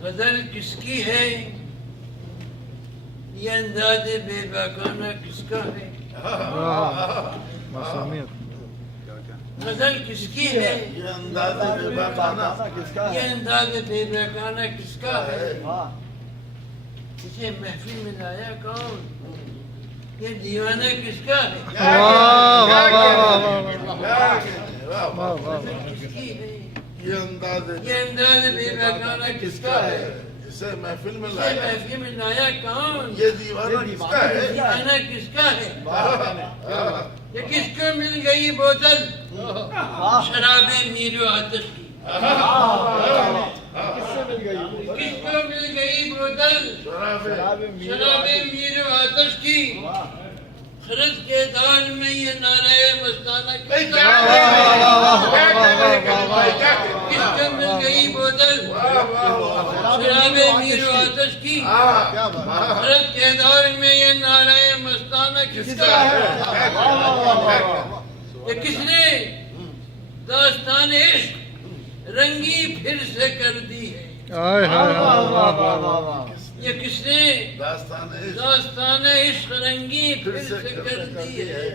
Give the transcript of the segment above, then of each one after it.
غزل کس کی ہے یہ انداز بے باکانہ کس کا ہے غزل کس کی ہے یہ انداز بے باکانہ کس کا ہے یہ انداز بے باکانہ کس کا ہے اسے محفل میں لایا کون یہ دیوانہ کس کا ہے غزل کس کی ہے یہ انداز بے باکانہ کس کا ہے اسے محفل میں لایا کون یہ دیوانہ کس کا ہے دیوانہ کس کا ہے یہ کس کو مل گئی بوتل شراب میر و آتش کی کس کو مل گئی بوتل شراب میر و آتش کی خرد کے دور میں یہ نعرہ مستانہ کس کو مل گئی بوتل شراب میر و آتش کی خرد کے دور میں یہ نعرہ مستانہ کس کا ہے یہ کس نے داستان عشق رنگی پھر سے کر دی ہے یہ کس نے داستان عشق رنگی پھر سے کر دی ہے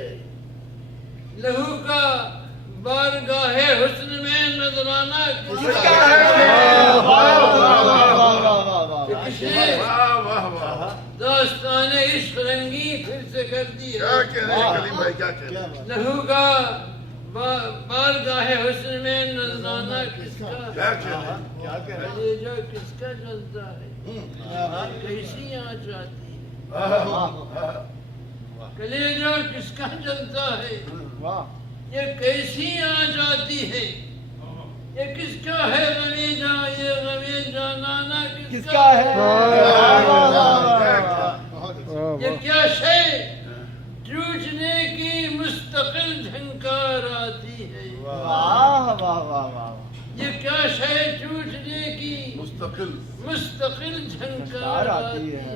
لہو کا بارگاہ حسن میں نظرانہ کس کا ہے یہ کس نے داستان عشق رنگی پھر سے کر دی ہے لہو کا بارگاہ حسن میں نظرانہ کس کا کلیجہ کس کا جلتا ہے کیسی آ جاتی ہے کلیجہ کس کا جلتا ہے یہ کیسی آ جاتی ہے یہ کس کا ہے غمیجہ یہ غمی جانانہ کس کا ہے یہ کیا شے ٹوٹنے کی مستقل جھنکار آتی ہے یہ کیا شے ٹوٹنے کی مستقل جھنکار آتی ہے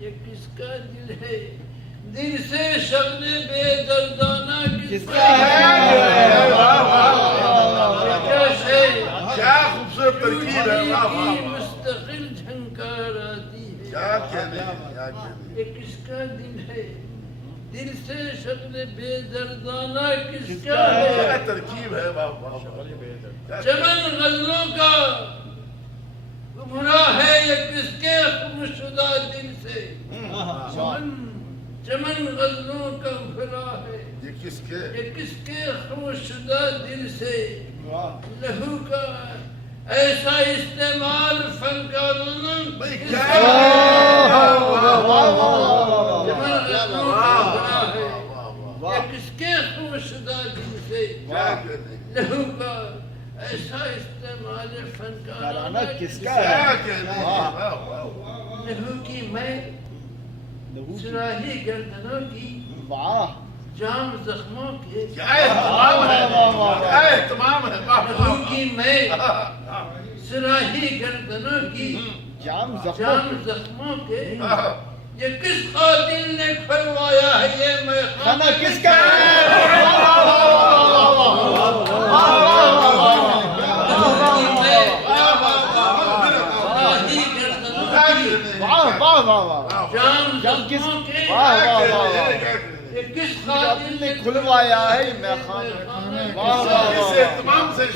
یہ کس کا دل ہے دل سے شغل بے دردانہ کس کا ہے یہ کیا شے ٹوٹنے کی مستقل جھنکار آتی ہے یہ کس کا دل ہے دل سے شکل بے دردانہ کس کا ہے ترکیب ہے چمن غزلوں کا گمراہ ہے یہ کس کے خمشدہ دل سے چمن غزلوں کا گمراہ ہے یہ کس کے خمشدہ دل سے لہو کا ایسا استعمال فنکاروں نے کس کے خمشدہ دل سے لہو کا ایسا استعمال فنکارانہ کس کا ہے لہو کی میں سراہی گردنوں کی جام زخموں کے لہو کی میں سراہی گردنوں کی جام زخموں کے یہ کس قاتل نے کھلوایا ہے یہ میں خانہ کس کا ہے یہ کس قاتل نے کھلوایا ہے میں خانہ تمام سے